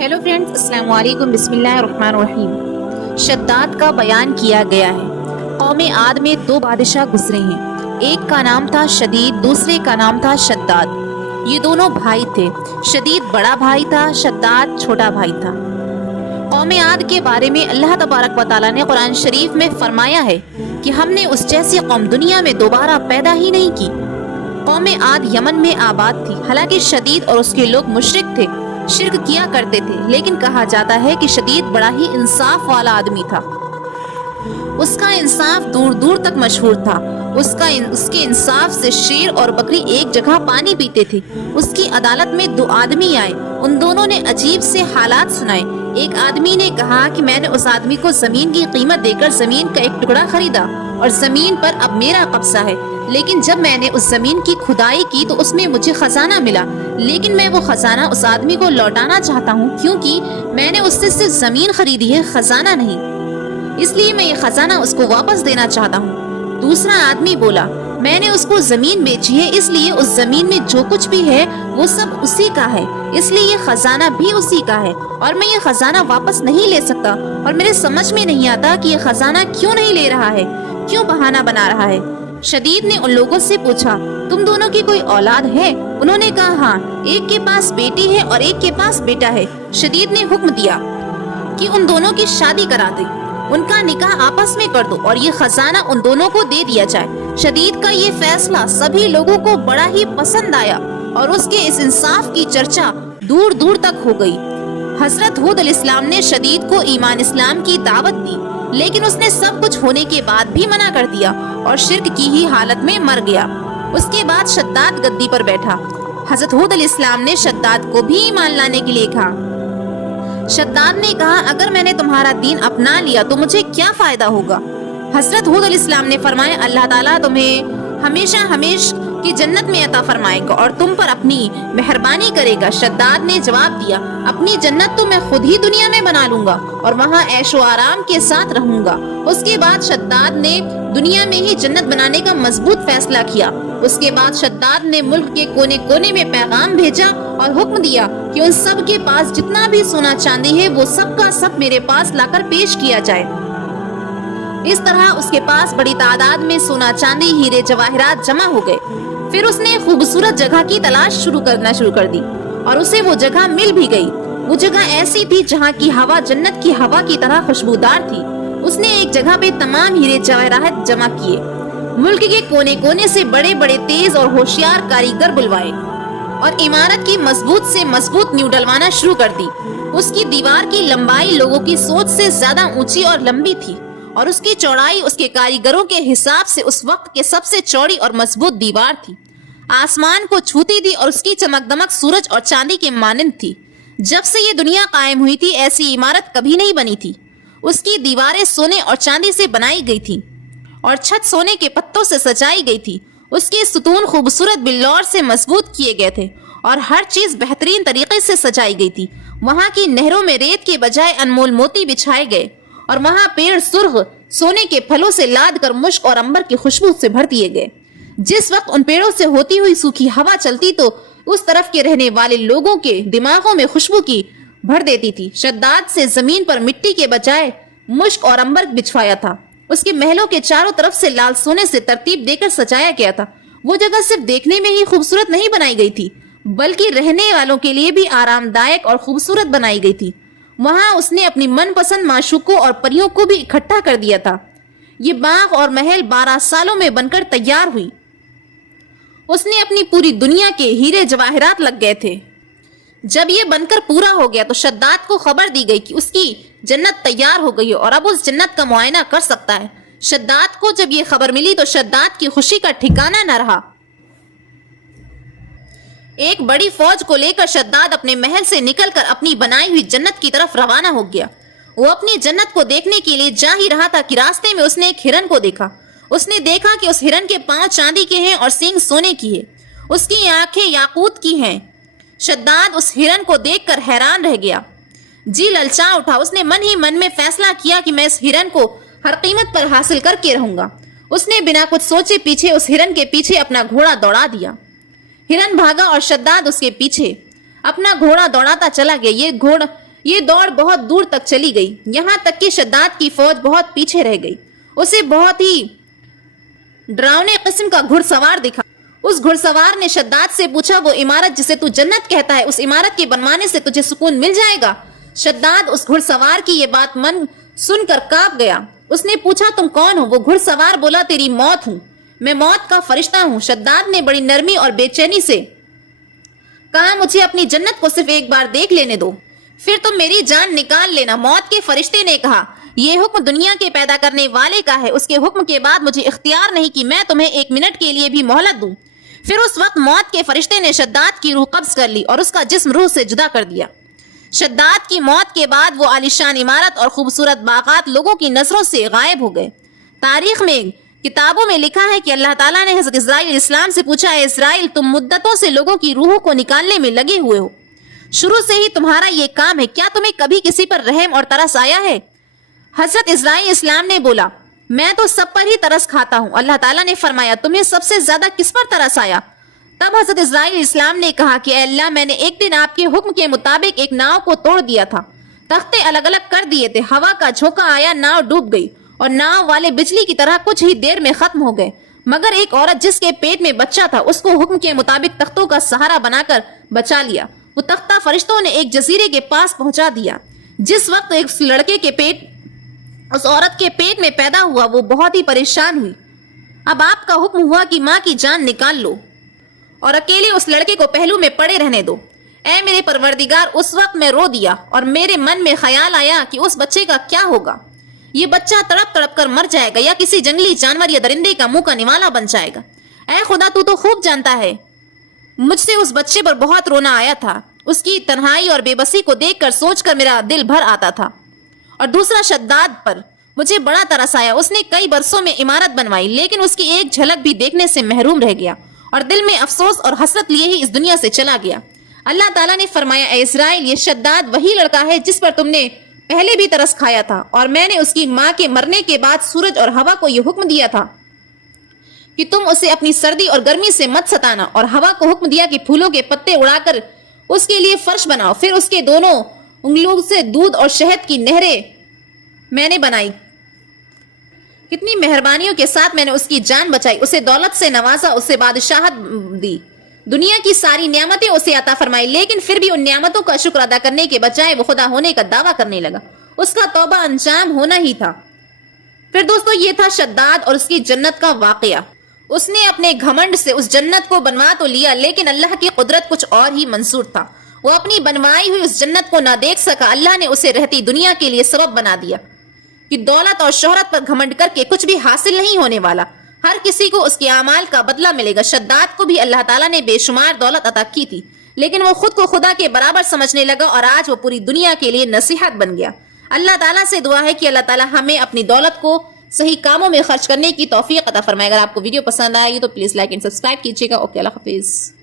Hello friends, अस्सलाम वालेकुम। बिस्मिल्लाहिर्रहमानिर्रहीम। शद्दाद का बयान किया गया है। कौम आद में दो बादशाह गुजरे हैं। एक का नाम था शदीद, दूसरे का नाम था शद्दाद। ये दोनों भाई थे। शदीद बड़ा भाई था, शद्दाद छोटा भाई था। कौम आद के बारे में अल्लाह तबारक व तआला ने कुरान शरीफ में फरमाया है कि हमने उस जैसी कौम दुनिया में दोबारा पैदा ही नहीं की। कौम आद यमन में आबाद थी। हालांकि शदीद और उसके लोग मुशरिक थे, शिर्क किया करते थे, लेकिन कहा जाता है कि शदीद बड़ा ही इंसाफ वाला आदमी था। उसका इंसाफ दूर दूर तक मशहूर था। उसके इंसाफ से शेर और बकरी एक जगह पानी पीते थे। उसकी अदालत में दो आदमी आए। उन दोनों ने अजीब से हालात सुनाए। एक आदमी ने कहा कि मैंने उस आदमी को जमीन की कीमत देकर जमीन का एक टुकड़ा खरीदा और जमीन पर अब मेरा कब्जा है, लेकिन जब मैंने उस जमीन की खुदाई की तो उसमें मुझे खजाना मिला, लेकिन मैं वो खजाना उस आदमी को लौटाना चाहता हूँ, क्योंकि मैंने उससे सिर्फ जमीन खरीदी है, खजाना नहीं। इसलिए मैं ये खजाना उसको वापस देना चाहता हूँ। दूसरा आदमी बोला, मैंने उसको जमीन बेची है, इसलिए उस जमीन में जो कुछ भी है वो सब उसी का है, इसलिए ये खजाना भी उसी का है और मैं ये खजाना वापस नहीं ले सकता। और मेरे समझ में नहीं आता कि ये खजाना क्यों नहीं ले रहा है, क्यों बहाना बना रहा है। शदीद ने उन लोगों से पूछा, तुम दोनों की कोई औलाद है? उन्होंने कहा, हाँ, एक के पास बेटी है और एक के पास बेटा है। शदीद ने हुक्म दिया कि उन दोनों की शादी करा दे, उनका निकाह आपस में कर दो और ये खजाना उन दोनों को दे दिया जाए। शदीद का ये फैसला सभी लोगों को बड़ा ही पसंद आया और उसके इस इंसाफ की चर्चा दूर दूर तक हो गई। हजरत हूद अलैहिस्सलाम ने शदीद को ईमान इस्लाम की दावत दी, लेकिन उसने सब कुछ होने के बाद भी मना कर दिया और शिर्क की ही हालत में मर गया। उसके बाद शद्दाद गद्दी पर बैठा। हजरत हूद अलैहिस्सलाम ने शद्दाद को भी ईमान लाने के लिए कहा। शद्दाद ने कहा, अगर मैंने तुम्हारा दीन अपना लिया तो मुझे क्या फायदा होगा? हजरत हूद अलैहिस्सलाम ने फरमाया, अल्लाह ताला तुम्हें हमेशा की जन्नत में अता फरमाएगा और तुम पर अपनी मेहरबानी करेगा। शद्दाद ने जवाब दिया, अपनी जन्नत तो मैं खुद ही दुनिया में बना लूंगा और वहाँ ऐशो आराम के साथ रहूंगा। उसके बाद शद्दाद ने दुनिया में ही जन्नत बनाने का मजबूत फैसला किया। उसके बाद शद्दाद ने मुल्क के कोने कोने में पैगाम भेजा और हुक्म दिया कि उन सब के पास जितना भी सोना चांदी है वो सब का सब मेरे पास लाकर पेश किया जाए। इस तरह उसके पास बड़ी तादाद में सोना चांदी हीरे जवाहरात जमा हो गए। फिर उसने खूबसूरत जगह की तलाश करना शुरू कर दी और उसे वो जगह मिल भी गई। वो जगह ऐसी थी जहाँ की हवा जन्नत की हवा की तरह खुशबूदार थी। उसने एक जगह पे तमाम हीरे जवाहरात जमा किए। मुल्क के कोने कोने से बड़े बड़े तेज और होशियार कारीगर बुलवाए और इमारत की मजबूत से मजबूत नींव डलवाना शुरू कर दी। उसकी दीवार की लंबाई लोगों की सोच से ज्यादा ऊंची और लंबी थी और उसकी चौड़ाई उसके कारीगरों के हिसाब से उस वक्त के सबसे चौड़ी और मजबूत दीवार थी। आसमान को छूती थी और उसकी चमक दमक सूरज और चांदी के मानंद थी। जब से ये दुनिया कायम हुई थी ऐसी इमारत कभी नहीं बनी थी। उसकी दीवारें सोने और चांदी से बनाई गई थी और छत सोने के पत्तों से सजाई गई थी। उसके सुतून खूबसूरत बिल्लौर से मजबूत किए गए थे और हर चीज बेहतरीन तरीके से सजाई गई थी। वहाँ की नहरों में रेत के बजाय अनमोल मोती बिछाए गए और वहाँ पेड़ सुर्ख सोने के फलों से लाद कर मुश्क और अंबर की खुशबू से भर दिए गए। जिस वक्त उन पेड़ों से होती हुई सूखी हवा चलती तो उस तरफ के रहने वाले लोगों के दिमागों में खुशबू की भर देती थी। शद्दाद से जमीन पर मिट्टी के बजाय मुश्क और अंबर बिछवाया था। उसके महलों के चारों तरफ से लाल सोने से तरतीब देकर सजाया गया था। वो जगह सिर्फ देखने में ही खूबसूरत नहीं बनाई गई थी, बल्कि रहने वालों के लिए भी आरामदायक और खूबसूरत बनाई गई थी। वहां उसने अपनी मनपसंद माशूकों और परियों को भी इकट्ठा कर दिया था। ये बाग और महल 12 सालों में बनकर तैयार हुई। उसने अपनी पूरी दुनिया के हीरे जवाहरात लग गए थे। जब ये बनकर पूरा हो गया तो शद्दाद को खबर दी गई कि उसकी जन्नत तैयार हो गई है और अब उस जन्नत का मुआयना कर सकता है। शद्दाद को जब ये खबर मिली तो शद्दाद की खुशी का ठिकाना न रहा। एक बड़ी फौज को लेकर शद्दाद अपने महल से निकलकर अपनी बनाई हुई जन्नत की तरफ रवाना हो गया। वो अपनी जन्नत को देखने के लिए जा ही रहा था कि रास्ते में उसने एक हिरन को देखा। उसने देखा कि उस हिरन के पांव चांदी के हैं और सींग सोने की है। उसकी आंखें याकूत की हैं। शद्दाद उस हिरन को देखकर हैरान रह गया। जी ललचा उठा। उसने मन ही मन में फैसला किया कि मैं इस हिरन को हर कीमत पर हासिल करके रहूंगा। उसने बिना कुछ सोचे पीछे उस हिरन के पीछे अपना घोड़ा दौड़ा दिया। हिरन भागा और शद्दाद उसके पीछे। अपना घोड़ा दौड़ाता चला गया। یہ دوڑ بہت دور تک چلی گئی، یہاں تک کہ شداد کی فوج بہت پیچھے رہ گئی۔ اسے بہت ہی ڈراؤنے قسم کا گھڑ سوار دکھا۔ اس گھڑ سوار نے شداد سے پوچھا، وہ عمارت جسے تو جنت کہتا ہے، اس عمارت کے بنوانے سے تجھے سکون مل جائے گا؟ شداد اس گھڑ سوار کی یہ بات سن کر کانپ گیا۔ اس نے پوچھا، تم کون ہو؟ وہ گھڑ سوار بولا، تیری موت ہوں، میں موت کا فرشتہ ہوں۔ شداد نے بڑی نرمی اور بے چینی سے کہا، مجھے اپنی جنت کو صرف ایک بار دیکھ لینے دو، پھر تم میری جان نکال لینا۔ موت کے فرشتے نے کہا، یہ حکم دنیا کے پیدا کرنے والے کا ہے، اس کے حکم کے بعد مجھے اختیار نہیں کہ میں تمہیں 1 منٹ کے لیے بھی مہلت دوں۔ پھر اس وقت موت کے فرشتے نے شداد کی روح قبض کر لی اور اس کا جسم روح سے جدا کر دیا۔ شداد کی موت کے بعد وہ عالیشان عمارت اور خوبصورت باغات لوگوں کی نظروں سے غائب ہو گئے۔ تاریخ میں کتابوں میں لکھا ہے کہ اللہ تعالیٰ نے حضرت اسرائیل علیہ السلام سے پوچھا، اے اسرائیل، تم مدتوں سے لوگوں کی روحوں کو نکالنے میں لگے ہوئے ہو، شروع سے ہی تمہارا یہ کام ہے، کیا تمہیں کبھی کسی پر رحم اور ترس آیا ہے؟ حضرت اسرائیل علیہ السلام نے بولا، میں تو سب پر ہی ترس کھاتا ہوں۔ اللہ تعالیٰ نے فرمایا، تمہیں سب سے زیادہ کس پر ترس آیا؟ تب حضرت اسرائیل علیہ السلام نے کہا کہ اے اللہ، میں نے ایک دن آپ کے حکم کے مطابق ایک ناؤ کو توڑ دیا تھا، تختے الگ الگ کر دیے تھے، ہوا کا جھونکا آیا، ناؤ ڈوب گئی اور ناؤ والے بجلی کی طرح کچھ ہی دیر میں ختم ہو گئے، مگر ایک عورت جس کے پیٹ میں بچہ تھا، اس کو حکم کے مطابق تختوں کا سہارا بنا کر بچا لیا۔ وہ تختہ فرشتوں نے ایک جزیرے کے پاس پہنچا دیا۔ جس وقت ایک لڑکے کے پیٹ اس عورت کے پیٹ میں پیدا ہوا، وہ بہت ہی پریشان ہوئی۔ اب آپ کا حکم ہوا کہ ماں کی جان نکال لو اور اکیلے اس لڑکے کو پہلو میں پڑے رہنے دو۔ اے میرے پروردگار، اس وقت میں رو دیا اور میرے من میں خیال آیا کہ اس بچے کا کیا ہوگا؟ یہ بچہ تڑپ تڑپ کر مر جائے گا یا کسی جنگلی جانور یا درندے کا منہ کا نوالا بن جائے گا۔ اے خدا، تو خوب جانتا ہے۔ مجھ سے اس بچے پر بہت رونا آیا تھا، اس کی تنہائی اور بے بسی کو دیکھ کر سوچ کر میرا دل بھر آتا تھا۔ اور دوسرا، شداد پر مجھے بڑا ترس آیا، اس نے کئی برسوں میں عمارت بنوائی لیکن اس کی ایک جھلک بھی دیکھنے سے محروم رہ گیا اور دل میں افسوس اور حسرت لیے ہی اس دنیا سے چلا گیا۔ اللہ تعالیٰ نے فرمایا، اے اسرائیل، یہ شداد وہی لڑکا ہے جس پر تم نے پہلے بھی ترس کھایا تھا، اور میں نے اس کی ماں کے مرنے کے بعد سورج اور ہوا کو یہ حکم دیا تھا کہ تم اسے اپنی سردی اور گرمی سے مت ستانا، اور ہوا کو حکم دیا کہ پھولوں کے پتے اڑا کر اس کے لیے فرش بناؤ۔ پھر اس کے دونوں انگلیوں سے دودھ اور شہد کی نہریں میں نے بنائی۔ کتنی مہربانیوں کے ساتھ میں نے اس کی جان بچائی، اسے دولت سے نوازا، اسے بادشاہت دی، دنیا کی ساری نعمتیں اسے عطا فرمائی، لیکن پھر بھی ان نعمتوں کا شکر ادا کرنے کے بجائے وہ خدا ہونے کا دعویٰ کرنے لگا۔ اس کا توبہ انجام ہونا ہی تھا۔ پھر دوستو، یہ تھا شداد اور اس کی جنت کا واقعہ۔ اس نے اپنے گھمنڈ سے اس جنت کو بنوا تو لیا، لیکن اللہ کی قدرت کچھ اور ہی منصور تھا۔ وہ اپنی بنوائی ہوئی اس جنت کو نہ دیکھ سکا۔ اللہ نے اسے رہتی دنیا کے لیے سبب بنا دیا کہ دولت اور شہرت پر گھمنڈ کر کے کچھ بھی حاصل نہیں ہونے والا، ہر کسی کو اس کے اعمال کا بدلہ ملے گا۔ شداد کو بھی اللہ تعالیٰ نے بے شمار دولت عطا کی تھی، لیکن وہ خود کو خدا کے برابر سمجھنے لگا اور آج وہ پوری دنیا کے لیے نصیحت بن گیا۔ اللہ تعالیٰ سے دعا ہے کہ اللہ تعالیٰ ہمیں اپنی دولت کو صحیح کاموں میں خرچ کرنے کی توفیق عطا فرمائے۔ اگر آپ کو ویڈیو پسند آئے گی تو پلیز لائک اینڈ سبسکرائب کیجیے گا۔ اوکے، اللہ حافظ۔